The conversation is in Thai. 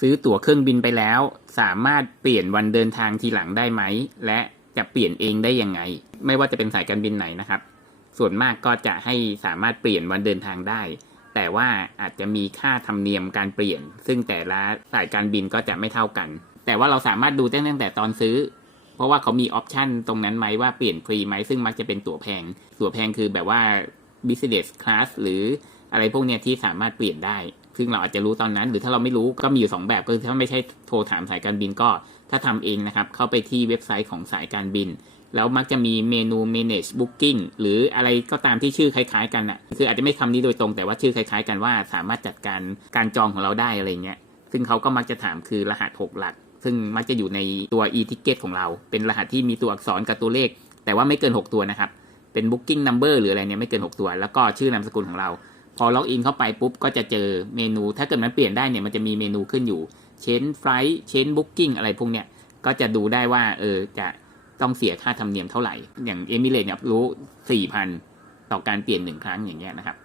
ซื้อตั๋วเครื่องบินไปแล้ว สามารถเปลี่ยนวันเดินทางทีหลังได้ไหม และจะเปลี่ยนเองได้ยังไง ไม่ว่าจะเป็นสายการบินไหนนะครับ ส่วนมากก็จะให้สามารถเปลี่ยนวันเดินทางได้ แต่ว่าอาจจะมีค่าธรรมเนียมการเปลี่ยน ซึ่งแต่ละสายการบินก็จะไม่เท่ากัน แต่ว่าเราสามารถดูได้ตั้งแต่ตอนซื้อ เพราะว่าเขามีออปชันตรงนั้นไหมว่าเปลี่ยนฟรีไหมซึ่งมักจะเป็นตั๋วแพง ตั๋วแพงคือแบบว่า business class หรือ อะไรพวกเนี้ยที่สามารถเปลี่ยนได้ ซึ่งเราอาจจะรู้ตอนนั้น หรือถ้าเราไม่รู้ก็มีอยู่ 2 แบบก็คือถ้าไม่ใช่โทรถามสายการบินก็ ถ้าทำเองนะครับ เข้าไปที่เว็บไซต์ของสายการบิน แล้วมักจะมีเมนู manage booking หรืออะไรก็ตามที่ชื่อคล้ายๆ กันอะคืออาจจะไม่คำนี้โดยตรงแต่ว่าชื่อคล้าย ๆ กันว่าสามารถจัดการการจองของเราได้อะไรเงี้ยซึ่งเขาก็มักจะถามคือรหัส6หลักซึ่งมักจะอยู่ในตัว e-ticket ของเรา เป็นรหัสที่มีตัวอักษรกับตัวเลข แต่ว่าไม่เกิน 6 ตัวนะครับ เป็น booking number หรืออะไรเนี่ยไม่เกิน 6 ตัว แล้วก็ชื่อนามสกุลของเรา พอล็อกอินเข้าไปปุ๊บก็จะเจอเมนู ถ้าเกิดมันเปลี่ยนได้เนี่ยมันจะมีเมนูขึ้นอยู่ เชนไฟล์เชนบุ๊กิ้งอะไรพวกเนี้ยก็จะดูได้ว่าเออจะต้องเสียค่าธรรมเนียมเท่าไหร่ อย่างเอมิเรตเนี่ยรู้สี่พันต่อการเปลี่ยนหนึ่งครั้งอย่างเงี้ยนะครับ